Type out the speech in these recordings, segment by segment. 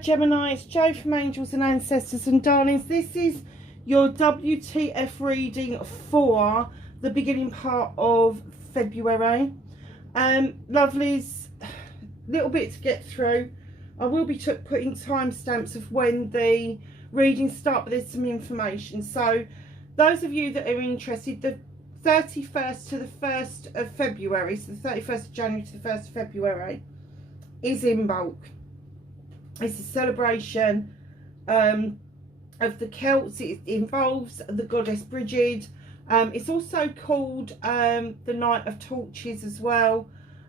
Gemini, it's Jo from Angels and Ancestors and Darlings. This is your WTF reading for the beginning part of February. Lovelies, little bit to get through. I will be putting timestamps of when the readings start, but there's some information. So those of you that are interested, the 31st to the 1st of February, so the 31st of January to the 1st of February, is in bulk. It's a celebration of the Celts. It involves the goddess Bridget. It's also called the Night of Torches as well.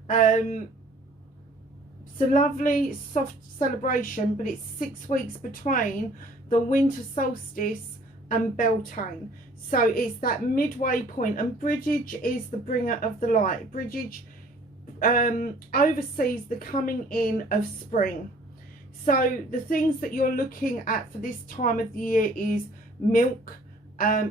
It's a lovely soft celebration, but it's 6 weeks between the winter solstice and Beltane. So it's that midway point, and Bridget is the bringer of the light. Bridget oversees the coming in of spring. So the things that you're looking at for this time of the year is milk,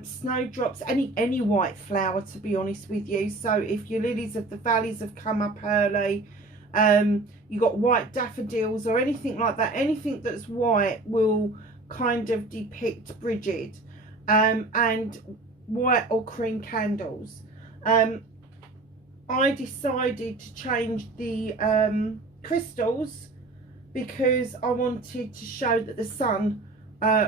snowdrops, any white flower, to be honest with you. So if your lilies of the valleys have come up early, you got white daffodils or anything like that, anything that's white will kind of depict Bridget, and white or cream candles. I decided to change the crystals because I wanted to show that the sun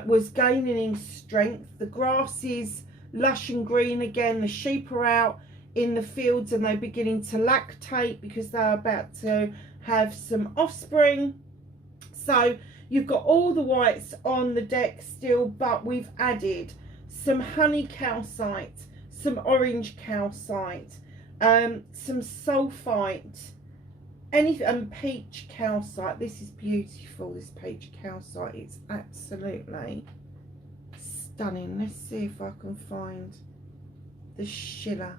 was gaining in strength. The grass is lush and green again. The sheep are out in the fields and they're beginning to lactate because they're about to have some offspring. So you've got all the whites on the deck still, but we've added some honey calcite, some orange calcite, some sulfite, and peach calcite. This is beautiful, this peach calcite. It's absolutely stunning. Let's see if I can find the schiller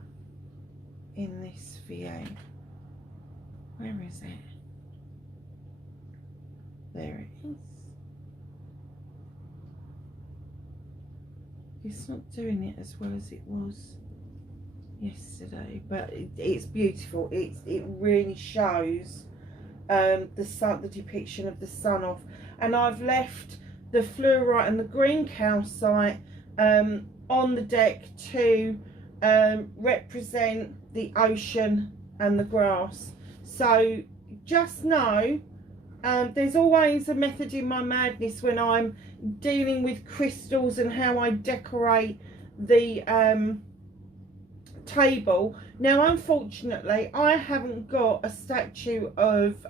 in this for you. Where is it? There it is. It's not doing it as well as it was yesterday, but it's beautiful. It really shows the sun, the depiction of the sun off. And I've left the fluorite and the green calcite on the deck to represent the ocean and the grass. So just know there's always a method in my madness when I'm dealing with crystals and how I decorate the table. Now unfortunately I haven't got a statue of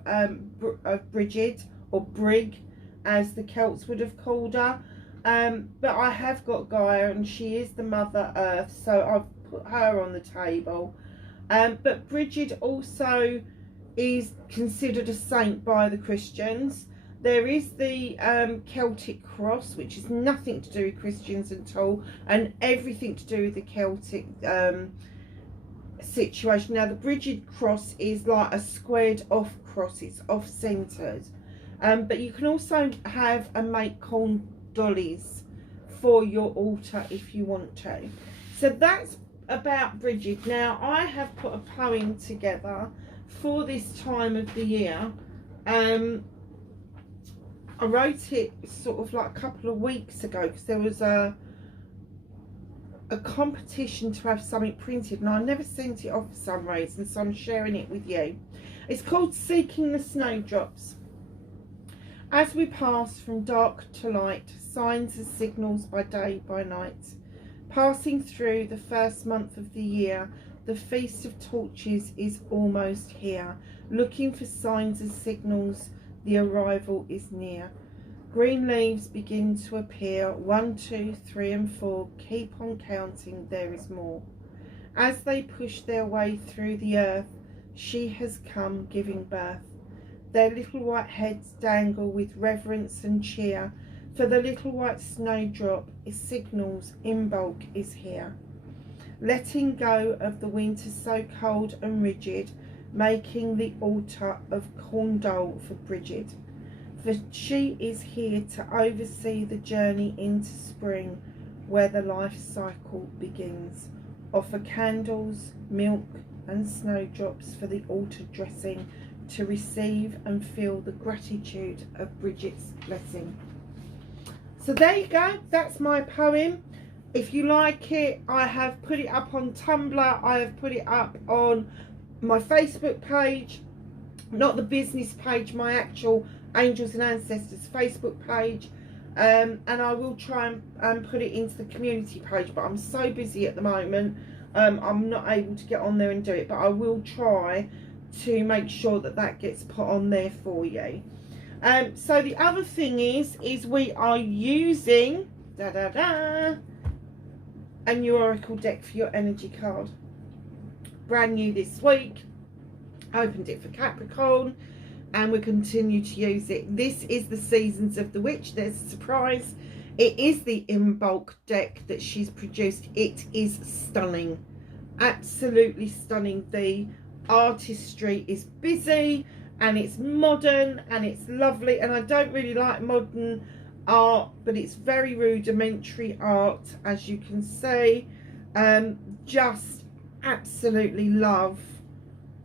Bridget, or Brig as the Celts would have called her, but I have got Gaia, and she is the Mother Earth, so I've put her on the table. But Bridget also is considered a saint by the Christians. There is the Celtic cross, which is nothing to do with Christians at all, and everything to do with the Celtic situation. Now the Bridget cross is like a squared off cross, it's off centered, but you can also have and make corn dollies for your altar if you want to. So that's about Bridget. Now I have put a poem together for this time of the year. I wrote it sort of like a couple of weeks ago because there was a competition to have something printed and I never sent it off for some reason, so I'm sharing it with you. It's called Seeking the Snowdrops. As we pass from dark to light, signs and signals by day, by night, passing through the first month of the year, the Feast of Torches is almost here. Looking for signs and signals, the arrival is near. Green leaves begin to appear. 1, 2, 3 and 4. Keep on counting, there is more. As they push their way through the earth, she has come giving birth. Their little white heads dangle with reverence and cheer, for the little white snowdrop is signals in bulk is here. Letting go of the winter so cold and rigid, making the altar of corn dole for Bridget. For she is here to oversee the journey into spring, where the life cycle begins. Offer candles, milk and snowdrops for the altar dressing, to receive and feel the gratitude of Bridget's blessing. So there you go, that's my poem. If you like it, I have put it up on Tumblr, I have put it up on my Facebook page, not the business page, my actual Angels and Ancestors Facebook page, and I will try and put it into the community page, but I'm so busy at the moment, I'm not able to get on there and do it, but I will try to make sure that that gets put on there for you. So the other thing is we are using a new oracle deck for your energy card. Brand new this week. Opened it for Capricorn, and we continue to use it. This is the Seasons of the Witch. There's a surprise. It is the in bulk deck that she's produced. It is stunning, absolutely stunning. The artistry is busy and it's modern and it's lovely, and I don't really like modern art, but it's very rudimentary art, as you can see. Just absolutely love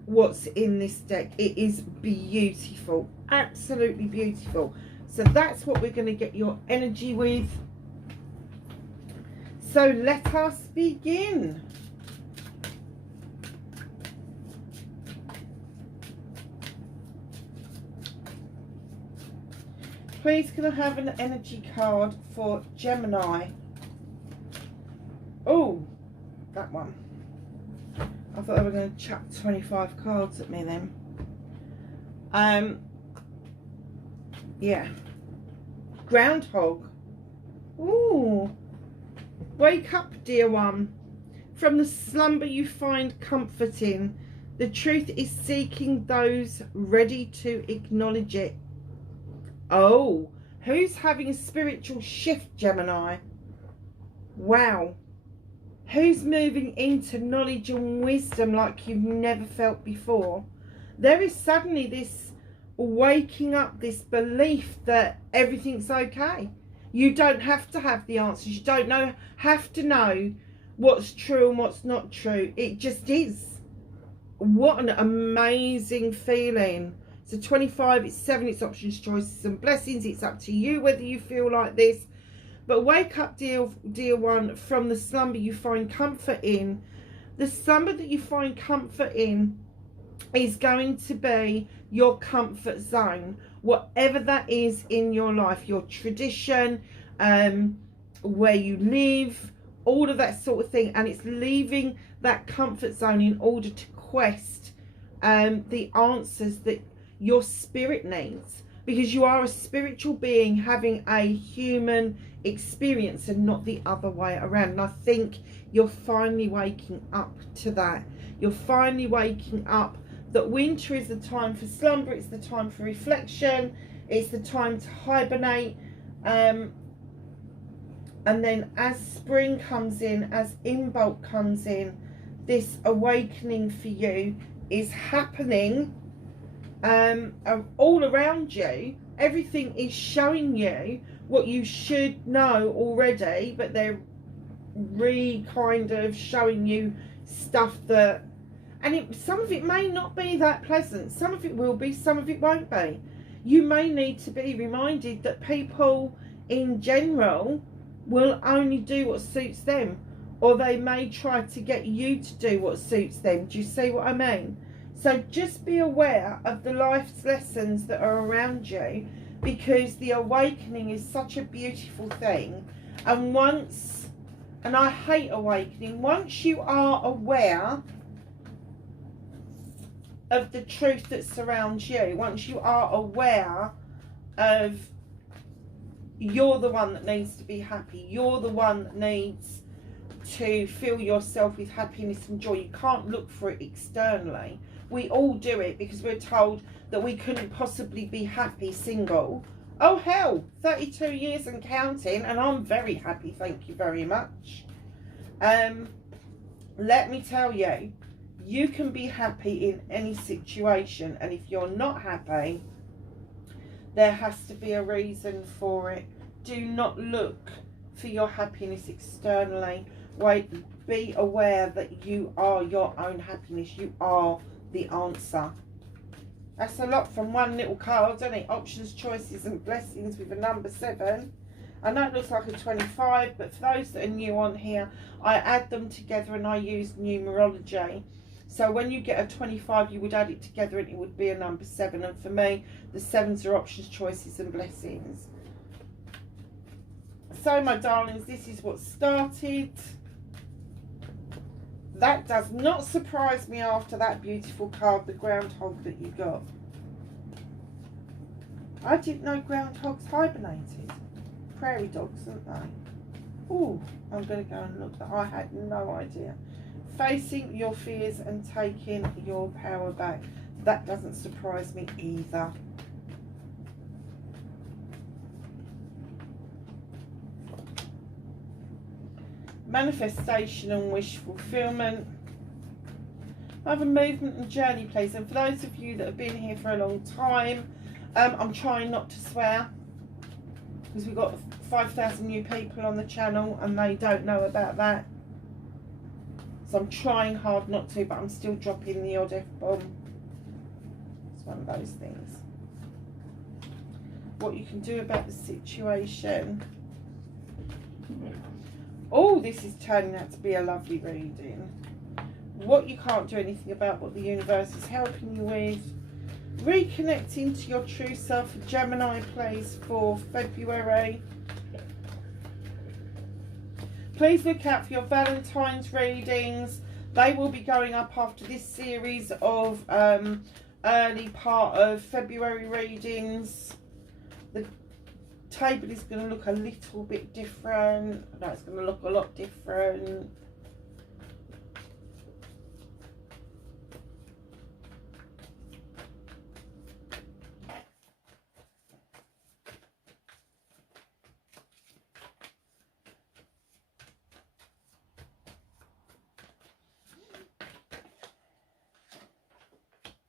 what's in this deck. It is beautiful, absolutely beautiful. So that's what we're going to get your energy with. So let us begin. Please can I have an energy card for Gemini? Oh, that one. I thought they were going to chuck 25 cards at me then. Yeah. Groundhog. Ooh. Wake up, dear one. From the slumber you find comfort in. The truth is seeking those ready to acknowledge it. Oh, who's having a spiritual shift, Gemini? Wow. Who's moving into knowledge and wisdom like you've never felt before? There is suddenly this waking up, this belief that everything's okay. You don't have to have the answers. You don't have to know what's true and what's not true. It just is. What an amazing feeling. So 25, it's 7, it's options, choices and blessings. It's up to you whether you feel like this. But wake up, dear one, from the slumber you find comfort in. The slumber that you find comfort in is going to be your comfort zone. Whatever that is in your life, your tradition, where you live, all of that sort of thing. And it's leaving that comfort zone in order to quest the answers that your spirit needs, because you are a spiritual being having a human experience and not the other way around. And I think you're finally waking up to that. You're finally waking up that winter is the time for slumber, it's the time for reflection, it's the time to hibernate, and then as spring comes in, as in bulk comes in, this awakening for you is happening. All around you, everything is showing you what you should know already, but they're kind of showing you stuff that, and some of it may not be that pleasant, some of it will be, some of it won't be. You may need to be reminded that people in general will only do what suits them, or they may try to get you to do what suits them. Do you see what I mean? So just be aware of the life's lessons that are around you, because the awakening is such a beautiful thing. And I hate awakening, once you are aware of the truth that surrounds you, once you are aware of you're the one that needs to be happy, you're the one that needs to fill yourself with happiness and joy. You can't look for it externally. We all do it because we're told that we couldn't possibly be happy single. Oh hell, 32 years and counting, and I'm very happy, thank you very much. Let me tell you, you can be happy in any situation, and if you're not happy, there has to be a reason for it. Do not look for your happiness externally. Wait, be aware that you are your own happiness. You are the answer. That's a lot from one little card, isn't it? Options, choices and blessings with a number 7. I know it looks like a 25, but for those that are new on here, I add them together and I use numerology. So when you get a 25, you would add it together and it would be a number 7. And for me, the 7s are options, choices and blessings. So my darlings, this is what started. That does not surprise me after that beautiful card, the groundhog that you got. I didn't know groundhogs hibernated. Prairie dogs, aren't they? Oh, I'm going to go and look. I had no idea. Facing your fears and taking your power back. That doesn't surprise me either. Manifestation and wish fulfillment. I have a movement and journey, please. And for those of you that have been here for a long time, I'm trying not to swear because we've got 5,000 new people on the channel and they don't know about that. So I'm trying hard not to, but I'm still dropping the odd F-bomb. It's one of those things. What you can do about the situation. Oh, this is turning out to be a lovely reading. What you can't do anything about, what the universe is helping you with. Reconnecting to your true self, Gemini, please, for February. Please look out for your Valentine's readings. They will be going up after this series of early part of February readings. The table is going to look a little bit different. No, it's going to look a lot different.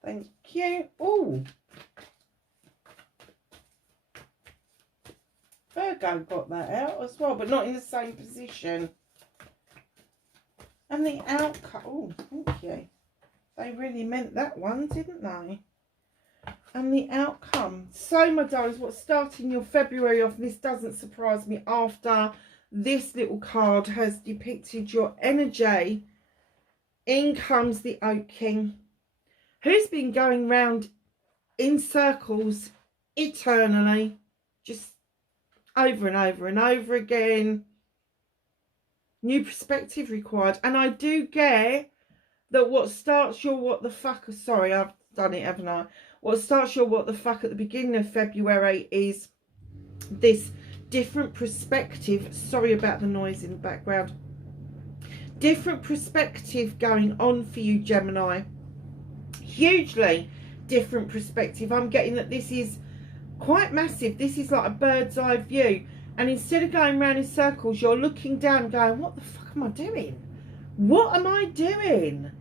Thank you. Oh, Virgo got that out as well, but not in the same position. And the outcome. Oh, thank you. They really meant that one, didn't they? And the outcome. So, my darlings, what's starting your February off, this doesn't surprise me after this little card has depicted your energy. In comes the Oak King, who's been going round in circles eternally, just over and over and over again. New perspective required. And I do get that what starts your what the fuck, sorry, I've done it, haven't I? What starts your what the fuck at the beginning of February is this different perspective. Sorry about the noise in the background. Different perspective going on for you, Gemini. Hugely different perspective. I'm getting that this is quite massive. This is like a bird's eye view, and instead of going round in circles, you're looking down going, what the fuck am I doing? What am I doing?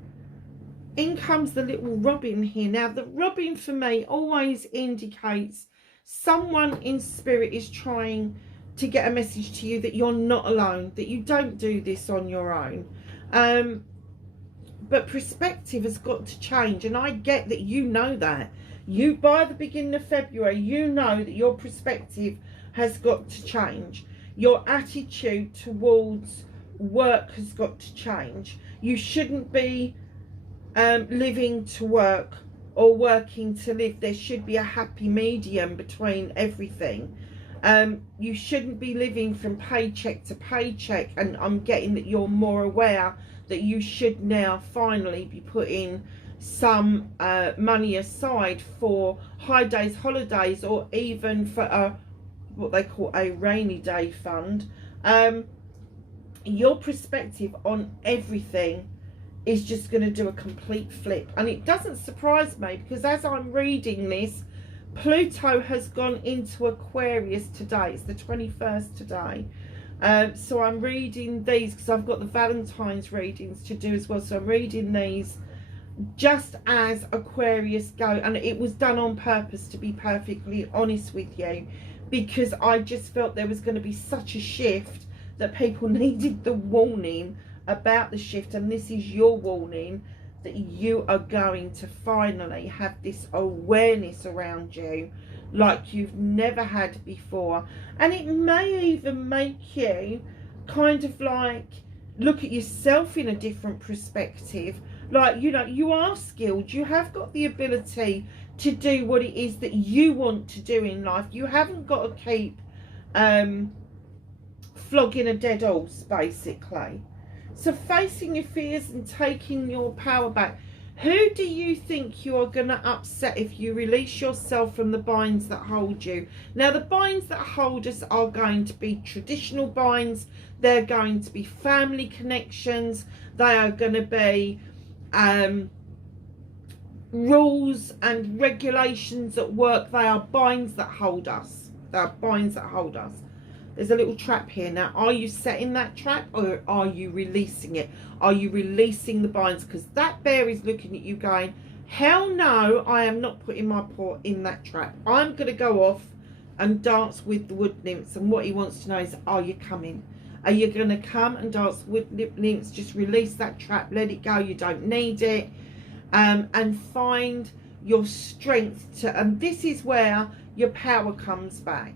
In comes the little robin here. Now the robin for me always indicates someone in spirit is trying to get a message to you that you're not alone, that you don't do this on your own. But perspective has got to change, and I get that you know that. You, by the beginning of February, you know that your perspective has got to change. Your attitude towards work has got to change. You shouldn't be living to work or working to live. There should be a happy medium between everything. You shouldn't be living from paycheck to paycheck, and I'm getting that you're more aware that you should now finally be putting some money aside for high days, holidays, or even for a what they call a rainy day fund. Your perspective on everything is just going to do a complete flip, and it doesn't surprise me because as I'm reading this, Pluto has gone into Aquarius today. It's the 21st today. So I'm reading these because I've got the Valentine's readings to do as well. So I'm reading these just as Aquarius go, and it was done on purpose, to be perfectly honest with you, because I just felt there was going to be such a shift that people needed the warning about the shift, and this is your warning that you are going to finally have this awareness around you like you've never had before. And it may even make you kind of like look at yourself in a different perspective. Like, you know, you are skilled, you have got the ability to do what it is that you want to do in life. You haven't got to keep flogging a dead horse, basically. So facing your fears and taking your power back. Who do you think you are going to upset if you release yourself from the binds that hold you? Now, the binds that hold us are going to be traditional binds. They're going to be family connections. They are going to be rules and regulations at work. They are binds that hold us. They are binds that hold us. There's a little trap here. Now, are you setting that trap or are you releasing it? Are you releasing the binds? Because that bear is looking at you going, hell no, I am not putting my paw in that trap. I'm going to go off and dance with the wood nymphs. And what he wants to know is, are you coming? Are you going to come and dance with nymphs? Just release that trap. Let it go. You don't need it. And find your strength to, and this is where your power comes back.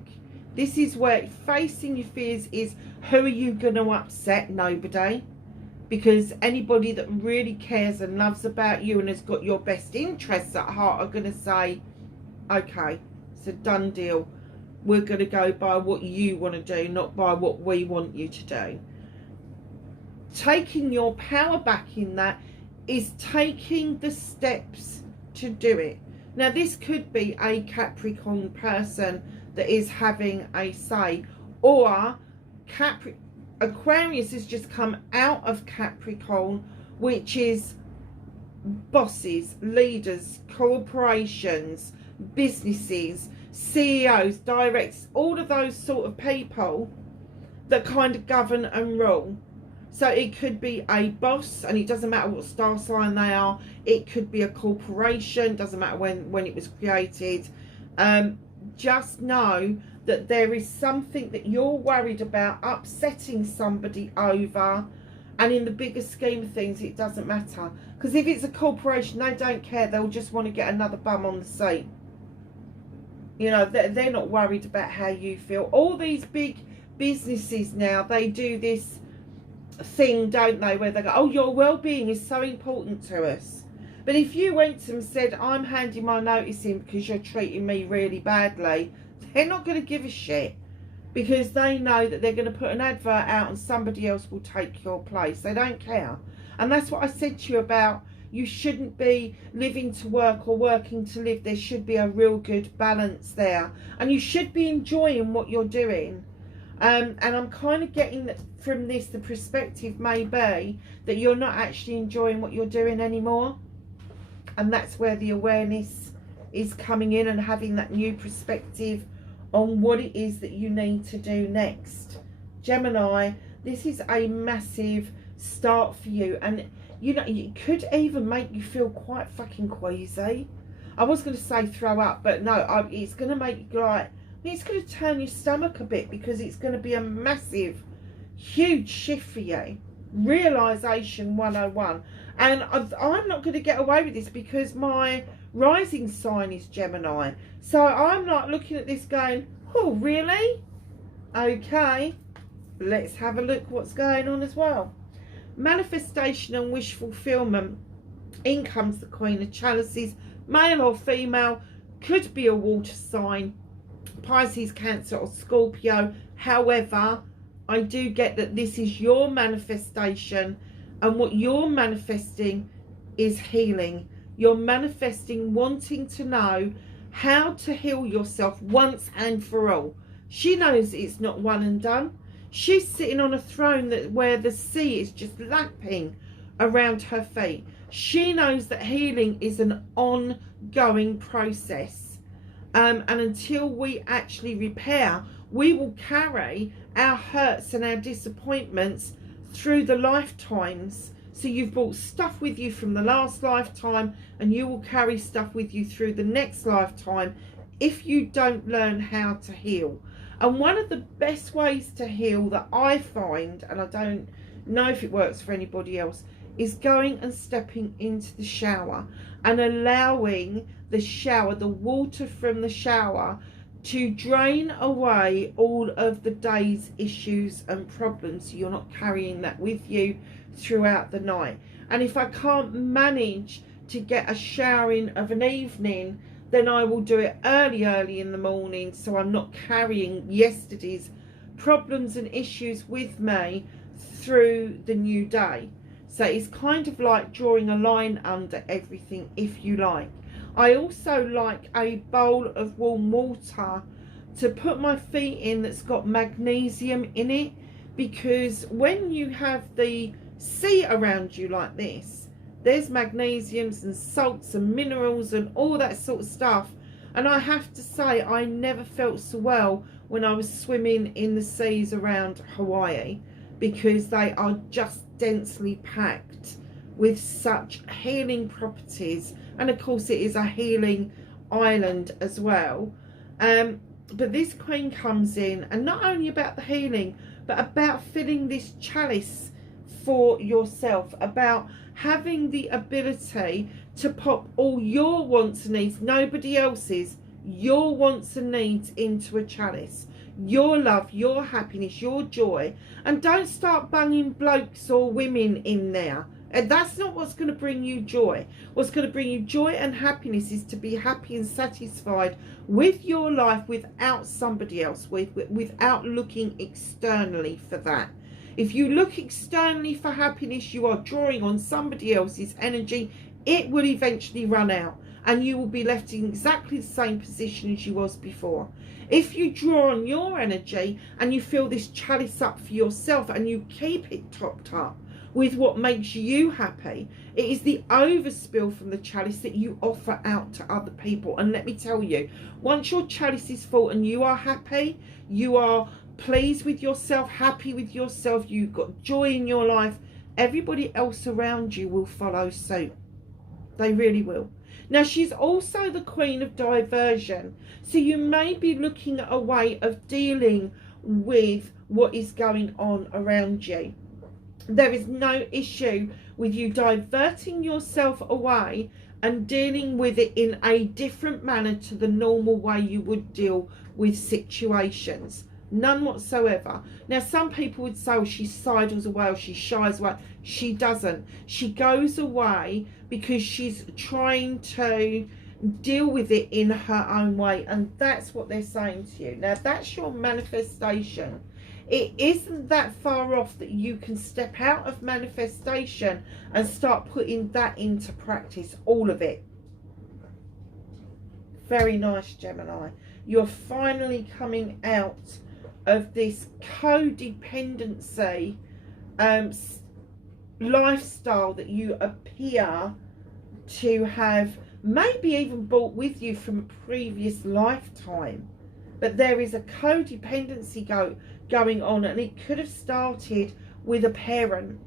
This is where facing your fears is, who are you going to upset? Nobody. Because anybody that really cares and loves about you and has got your best interests at heart are going to say, okay, it's a done deal. We're going to go by what you want to do, not by what we want you to do. Taking your power back in that is taking the steps to do it. Now, this could be a Capricorn person that is having a say, or Aquarius has just come out of Capricorn, which is bosses, leaders, corporations, businesses, CEOs, directors, all of those sort of people that kind of govern and rule. So it could be a boss, and it doesn't matter what star sign they are. It could be a corporation, doesn't matter when it was created. Just know that there is something that you're worried about upsetting somebody over, and in the bigger scheme of things it doesn't matter, because if it's a corporation, they don't care. They'll just want to get another bum on the seat. You know, they're not worried about how you feel. All these big businesses now, they do this thing, don't they, where they go, oh, your well-being is so important to us. But if you went to them and said, I'm handing my notice in because you're treating me really badly, they're not going to give a shit, because they know that they're going to put an advert out and somebody else will take your place. They don't care. And that's what I said to you about, you shouldn't be living to work or working to live. There should be a real good balance there, and you should be enjoying what you're doing. And I'm kind of getting that from this, the perspective may be that you're not actually enjoying what you're doing anymore. And that's where the awareness is coming in, and having that new perspective on what it is that you need to do next. Gemini, this is a massive start for you. And, you know, it could even make you feel quite fucking queasy. I was going to say throw up, but no, it's going to make you like, it's going to turn your stomach a bit, because it's going to be a massive, huge shift for you. Realisation 101. And I'm not going to get away with this, because my rising sign is Gemini. So I'm not looking at this going, oh, really? Okay, let's have a look what's going on as well. Manifestation and wish fulfillment. In comes the Queen of Chalices, male or female, could be a water sign, Pisces, Cancer or Scorpio. However, I do get that this is your manifestation, and what you're manifesting is healing. You're manifesting wanting to know how to heal yourself once and for all. She knows it's not one and done. She's sitting on a throne where the sea is just lapping around her feet. She knows that healing is an ongoing process. And until we actually repair, we will carry our hurts and our disappointments through the lifetimes. So you've brought stuff with you from the last lifetime, and you will carry stuff with you through the next lifetime if you don't learn how to heal. And one of the best ways to heal that I find, and I don't know if it works for anybody else, is going and stepping into the shower and allowing the shower, the water from the shower, to drain away all of the day's issues and problems, so you're not carrying that with you throughout the night. And if I can't manage to get a shower in of an evening, then I will do it early in the morning, so I'm not carrying yesterday's problems and issues with me through the new day. So it's kind of like drawing a line under everything, if you like. I also like a bowl of warm water to put my feet in that's got magnesium in it, because when you have the sea around you like this, there's magnesiums and salts and minerals and all that sort of stuff. And I have to say, I never felt so well when I was swimming in the seas around Hawaii, because they are just densely packed with such healing properties. And of course it is a healing island as well. But this queen comes in, and not only about the healing, but about filling this chalice for yourself, about having the ability to pop all your wants and needs, nobody else's, your wants and needs into a chalice. Your love, your happiness, your joy. And don't start bunging blokes or women in there. And that's not what's going to bring you joy. What's going to bring you joy and happiness is to be happy and satisfied with your life without somebody else, without looking externally for that. If you look externally for happiness, you are drawing on somebody else's energy. It will eventually run out, and you will be left in exactly the same position as you was before. If you draw on your energy and you fill this chalice up for yourself and you keep it topped up with what makes you happy, it is the overspill from the chalice that you offer out to other people. And let me tell you, once your chalice is full and you are happy, you are pleased with yourself, happy with yourself, you've got joy in your life, everybody else around you will follow suit. They really will. Now, she's also the queen of diversion. So you may be looking at a way of dealing with what is going on around you. There is no issue with you diverting yourself away and dealing with it in a different manner to the normal way you would deal with situations. None whatsoever. Now, some people would say, oh, she sidles away or she shies away. She doesn't. She goes away because she's trying to deal with it in her own way. And that's what they're saying to you. Now, that's your manifestation. It isn't that far off that you can step out of manifestation and start putting that into practice. All of it. Very nice, Gemini. You're finally coming out of this codependency lifestyle that you appear to have maybe even brought with you from a previous lifetime. But there is a codependency going on, and it could have started with a parent.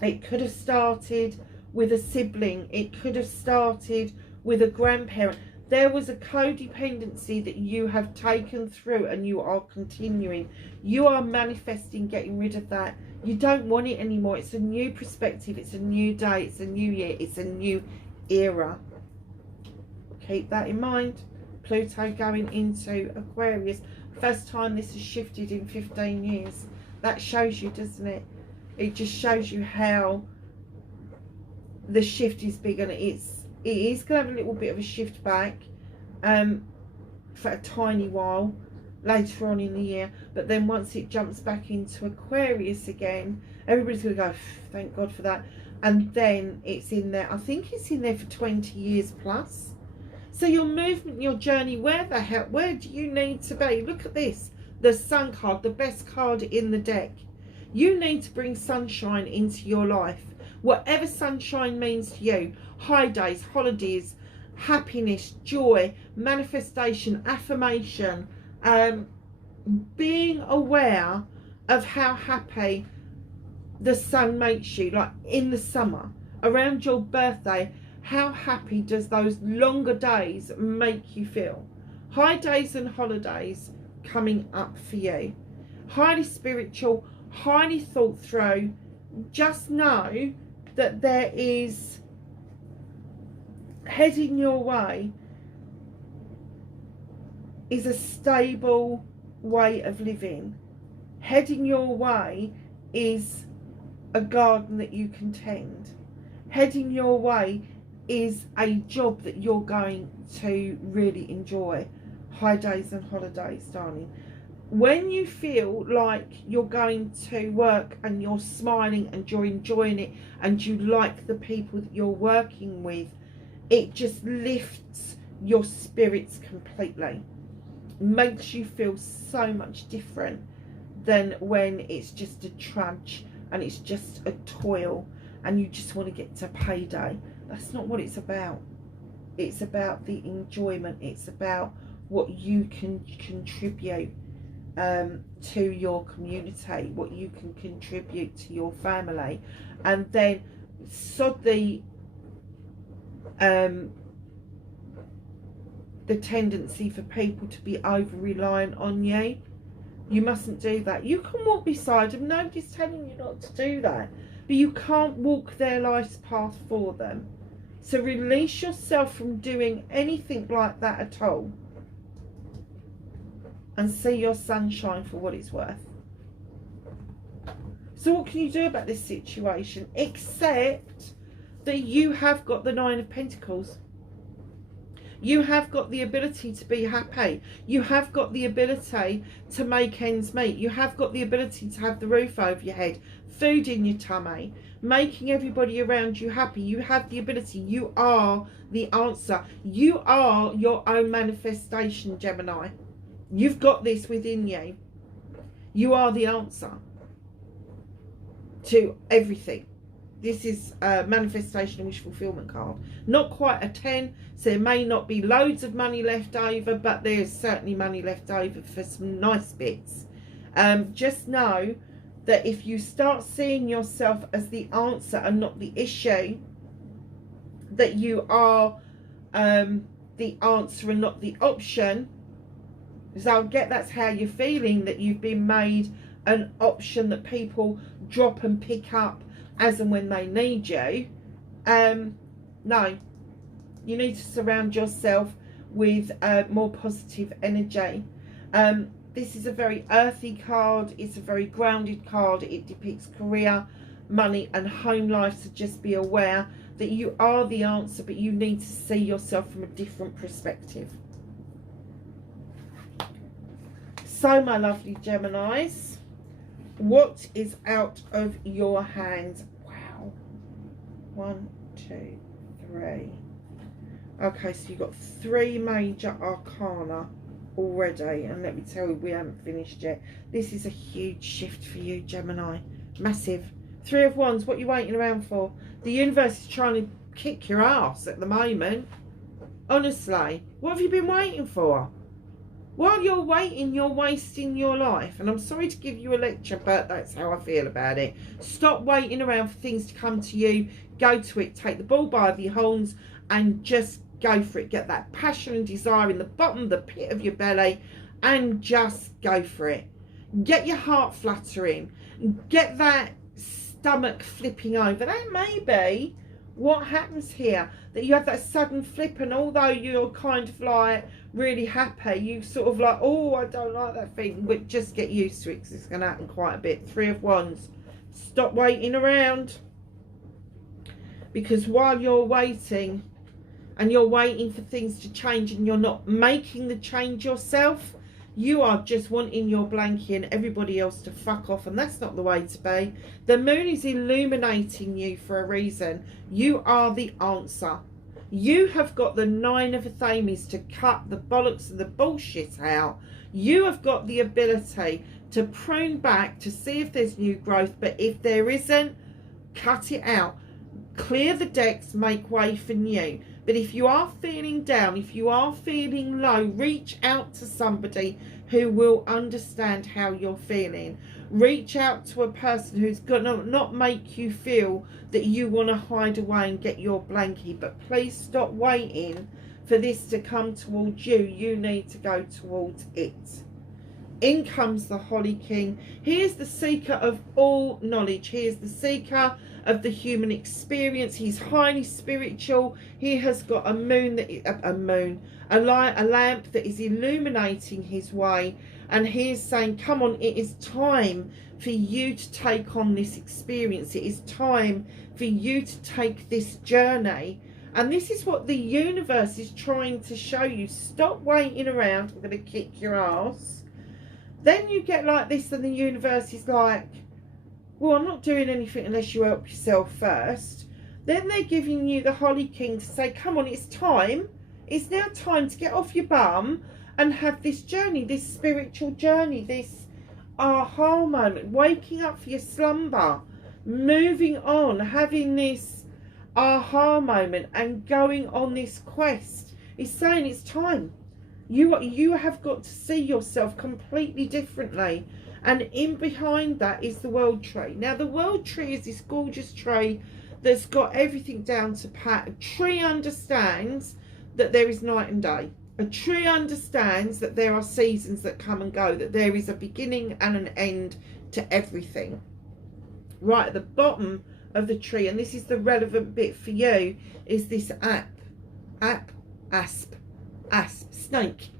It could have started with a sibling. It could have started with a grandparent. There was a codependency that you have taken through and you are continuing. You are manifesting getting rid of that. You don't want it anymore. It's a new perspective. It's a new day. It's a new year. It's a new era. Keep that in mind. Pluto going into Aquarius. First time this has shifted in 15 years. That shows you, doesn't it? It just shows you how the shift is big, and it is going to have a little bit of a shift back for a tiny while later on in the year. But then once it jumps back into Aquarius again, everybody's going to go, thank God for that. And then it's in there. I think it's in there for 20 years plus. So your movement, your journey, where do you need to be? Look at this. The Sun card, the best card in the deck. You need to bring sunshine into your life. Whatever sunshine means to you. High days, holidays, happiness, joy, manifestation, affirmation. Being aware of how happy the sun makes you. Like in the summer, around your birthday, how happy does those longer days make you feel? High days and holidays coming up for you. Highly spiritual, highly thought through. Just know that there is heading your way is a stable way of living. Heading your way is a garden that you can tend. Heading your way is a job that you're going to really enjoy. High days and holidays, darling. When you feel like you're going to work and you're smiling and you're enjoying it and you like the people that you're working with, it just lifts your spirits completely. Makes you feel so much different than when it's just a trudge and it's just a toil and you just want to get to payday. That's not what it's about. It's about the enjoyment. It's about what you can contribute to your community, what you can contribute to your family, and then sod the tendency for people to be over reliant on you. You mustn't do that. You can walk beside them. Nobody's telling you not to do that, but you can't walk their life's path for them. So release yourself from doing anything like that at all, and see your sunshine for what it's worth. So what can you do about this situation, except that you have got the Nine of Pentacles? You have got the ability to be happy. You have got the ability to make ends meet. You have got the ability to have the roof over your head, food in your tummy, making everybody around you happy. You have the ability. You are the answer. You are your own manifestation, Gemini. You've got this within you. You are the answer to everything. This is a manifestation and wish fulfillment card. Not quite a 10, so there may not be loads of money left over, but there's certainly money left over for some nice bits. Just know that if you start seeing yourself as the answer and not the issue, that you are the answer and not the option, so I get that's how you're feeling, that you've been made an option that people drop and pick up as and when they need you. No, you need to surround yourself with more positive energy. This is a very earthy card. It's a very grounded card. It depicts career, money and home life. So just be aware that you are the answer, but you need to see yourself from a different perspective. So my lovely Geminis, what is out of your hands? Wow. 1, 2, 3. Okay, so you've got 3 major arcana already, and let me tell you, we haven't finished yet. This is a huge shift for you, Gemini. Massive. 3 of Wands, what are you waiting around for? The universe is trying to kick your ass at the moment. Honestly, what have you been waiting for? While you're waiting, you're wasting your life. And I'm sorry to give you a lecture, but that's how I feel about it. Stop waiting around for things to come to you. Go to it. Take the bull by the horns and just go for it. Get that passion and desire in the bottom of the pit of your belly and just go for it. Get your heart fluttering. Get that stomach flipping over. That may be what happens here. That you have that sudden flip, and although you're kind of like really happy, you sort of like, oh, I don't like that feeling, but just get used to it because it's going to happen quite a bit. 3 of Wands. Stop waiting around, because while you're waiting and you're waiting for things to change and you're not making the change yourself, you are just wanting your blankie and everybody else to fuck off, and that's not the way to be. The moon is illuminating you for a reason. You are the answer. You have got the 9 of Athames to cut the bollocks and the bullshit out. You have got the ability to prune back to see if there's new growth, but if there isn't, cut it out. Clear the decks, make way for new. But if you are feeling down, if you are feeling low, reach out to somebody who will understand how you're feeling. Reach out to a person who's going to not make you feel that you want to hide away and get your blankie. But please stop waiting for this to come towards you. You need to go towards it. In comes the Holly King. He is the seeker of all knowledge. He is the seeker of the human experience. He's highly spiritual. He has got a moon, a lamp that is illuminating his way. And he is saying, come on, it is time for you to take on this experience. It is time for you to take this journey. And this is what the universe is trying to show you. Stop waiting around. I'm going to kick your ass. Then you get like this and the universe is like, well, I'm not doing anything unless you help yourself first. Then they're giving you the Holly King to say, come on, it's time. It's now time to get off your bum and have this journey, this spiritual journey, this aha moment, waking up for your slumber, moving on, having this aha moment and going on this quest. It's saying it's time. You have got to see yourself completely differently. And in behind that is the World Tree. Now, the World Tree is this gorgeous tree that's got everything down to pat. A tree understands that there is night and day. A tree understands that there are seasons that come and go, that there is a beginning and an end to everything. Right at the bottom of the tree, and this is the relevant bit for you, is this asp, snake.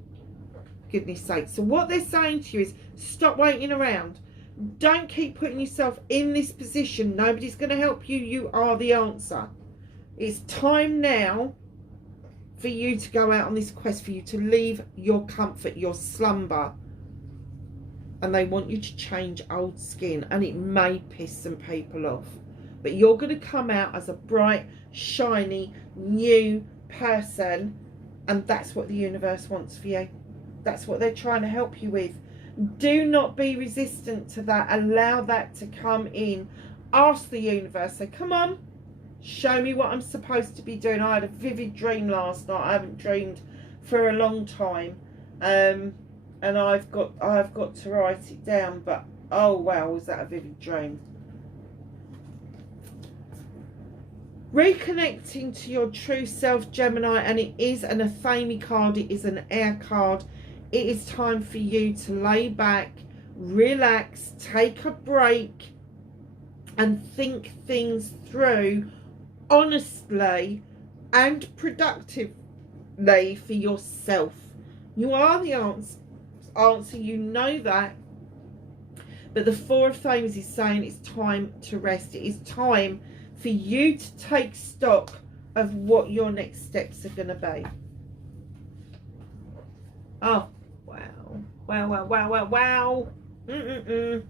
Goodness sake. So what they're saying to you is stop waiting around. Don't keep putting yourself in this position. Nobody's going to help you. You are the answer. It's time now for you to go out on this quest, for you to leave your comfort, your slumber. And they want you to change old skin, and it may piss some people off. But you're going to come out as a bright, shiny, new person. And that's what the universe wants for you. That's what they're trying to help you with. Do not be resistant to that. Allow that to come in. Ask the universe. Say, come on, show me what I'm supposed to be doing. I had a vivid dream last night. I haven't dreamed for a long time. And I've got to write it down. But, oh, wow, was that a vivid dream. Reconnecting to your true self, Gemini, and it is an Athame card, it is an air card. It is time for you to lay back, relax, take a break, and think things through honestly and productively for yourself. You are the answer, you know that. But the Four of Flames is saying it's time to rest. It is time for you to take stock of what your next steps are going to be. Oh, wow. Wow. The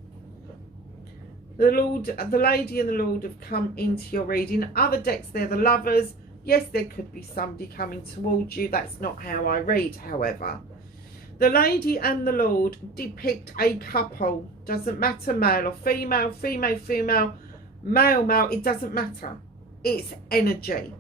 Lord, the Lady and the Lord have come into your reading. Other decks, they're the Lovers. Yes, there could be somebody coming towards you. That's not how I read, however. The Lady and the Lord depict a couple. Doesn't matter, male or female, female, male, it doesn't matter. It's energy.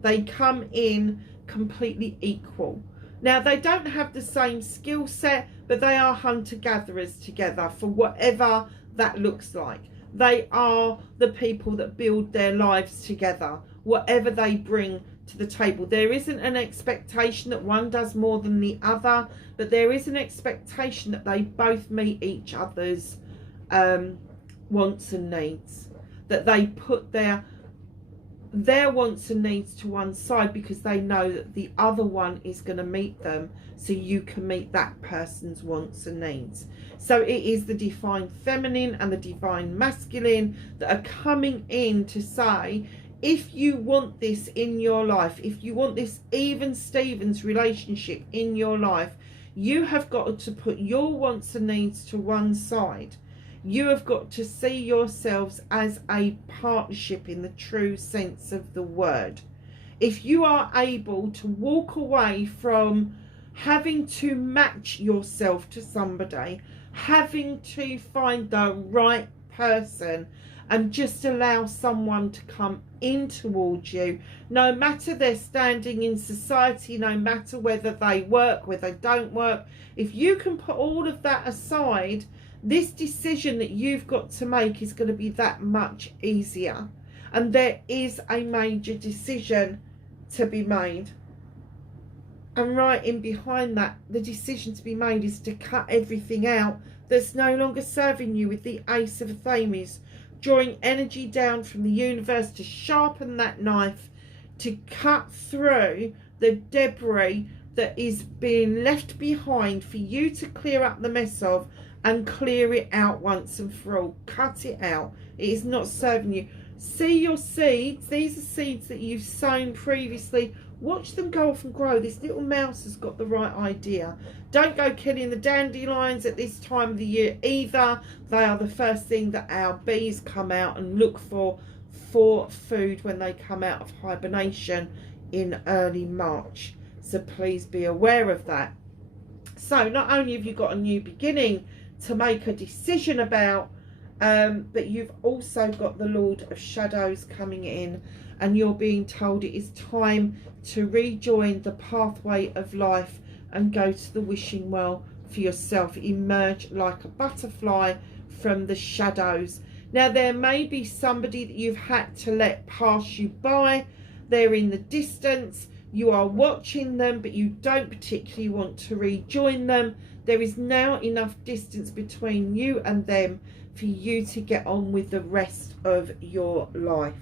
They come in completely equal. Now, they don't have the same skill set, but they are hunter-gatherers together for whatever that looks like. They are the people that build their lives together, whatever they bring to the table. There isn't an expectation that one does more than the other, but there is an expectation that they both meet each other's wants and needs. That they put their wants and needs to one side because they know that the other one is going to meet them, so you can meet that person's wants and needs. So it is the divine feminine and the divine masculine that are coming in to say, if you want this in your life, if you want this even Stevens relationship in your life, you have got to put your wants and needs to one side. You have got to see yourselves as a partnership in the true sense of the word. If you are able to walk away from having to match yourself to somebody, having to find the right person, and just allow someone to come in towards you, no matter their standing in society, no matter whether they work, whether they don't work, if you can put all of that aside, this decision that you've got to make is going to be that much easier. And there is a major decision to be made. And right in behind that, the decision to be made is to cut everything out that's no longer serving you, with the Ace of Athame, drawing energy down from the universe to sharpen that knife, to cut through the debris that is being left behind for you to clear up the mess of, and clear it out once and for all. Cut it out. It is not serving you. See your seeds. These are seeds that you've sown previously. Watch them go off and grow. This little mouse has got the right idea. Don't go killing the dandelions at this time of the year either. They are the first thing that our bees come out and look for food when they come out of hibernation in early March. So please be aware of that. So not only have you got a new beginning to make a decision about, but you've also got the Lord of Shadows coming in, and you're being told it is time to rejoin the pathway of life and go to the wishing well for yourself. Emerge like a butterfly from the shadows. Now, there may be somebody that you've had to let pass you by. They're in the distance. You are watching them, but you don't particularly want to rejoin them. There is now enough distance between you and them for you to get on with the rest of your life.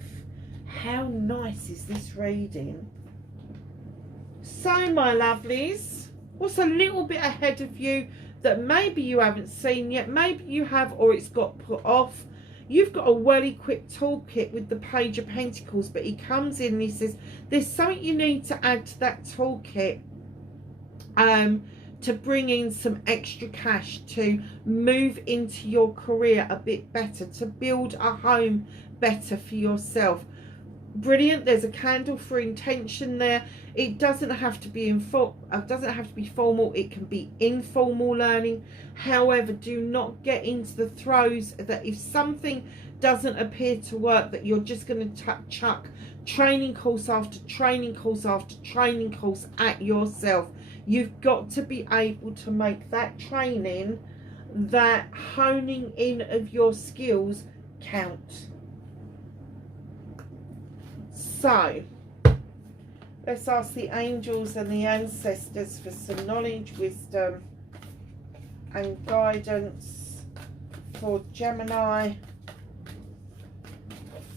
How nice is this reading? So, my lovelies, what's a little bit ahead of you that maybe you haven't seen yet? Maybe you have, or it's got put off. You've got a well-equipped toolkit with the Page of Pentacles, but he comes in and he says there's something you need to add to that toolkit to bring in some extra cash, to move into your career a bit better, to build a home better for yourself. Brilliant. There's a candle for intention there. It doesn't have to be formal. It can be informal learning. However, do not get into the throes that if something doesn't appear to work, that you're just going to chuck training course after training course after training course at yourself. You've got to be able to make that training, that honing in of your skills count. So, let's ask the angels and the ancestors for some knowledge, wisdom and guidance for Gemini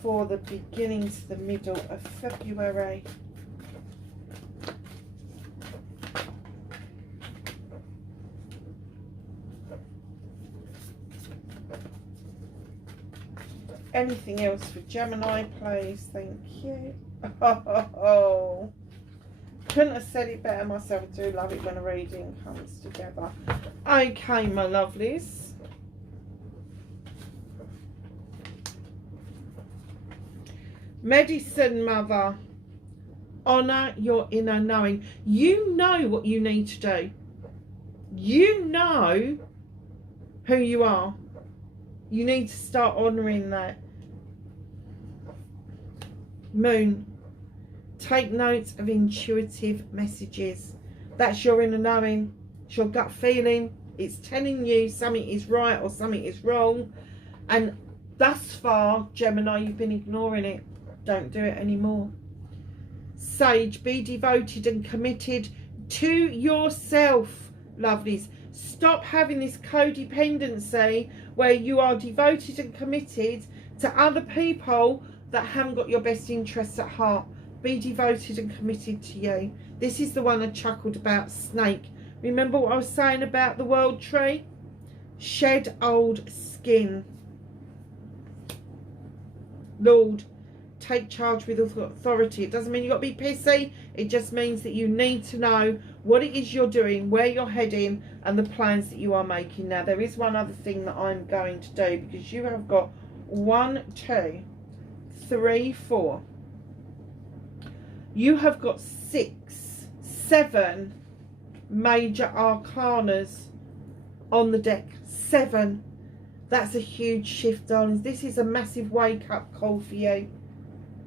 for the beginning to the middle of February. Anything else for Gemini, please? Thank you. Oh, couldn't have said it better myself. I do love it when a reading comes together. Okay, my lovelies. Medicine Mother. Honour your inner knowing. You know what you need to do. You know who you are. You need to start honouring that. Moon, take note of intuitive messages. That's your inner knowing. It's your gut feeling. It's telling you something is right or something is wrong. And thus far, Gemini, you've been ignoring it. Don't do it anymore. Sage, be devoted and committed to yourself, lovelies. Stop having this codependency where you are devoted and committed to other people that haven't got your best interests at heart. Be devoted and committed to you. This is the one I chuckled about, snake. Remember what I was saying about the world tree? Shed old skin. Lord, take charge with authority. It doesn't mean you've got to be pissy. It just means that you need to know what it is you're doing, where you're heading, and the plans that you are making. Now, there is one other thing that I'm going to do, because you have got 1, 2, 3, 4. You have got 6, 7 major arcanas on the deck. 7. That's a huge shift, darlings. This is a massive wake-up call for you.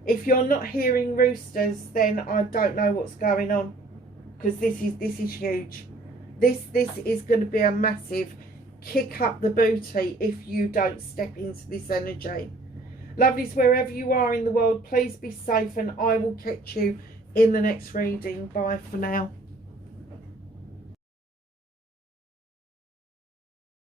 If you're not hearing roosters, then I don't know what's going on, because this is huge. This is going to be a massive kick up the booty if you don't step into this energy. Lovelies, wherever you are in the world, please be safe, and I will catch you in the next reading. Bye for now.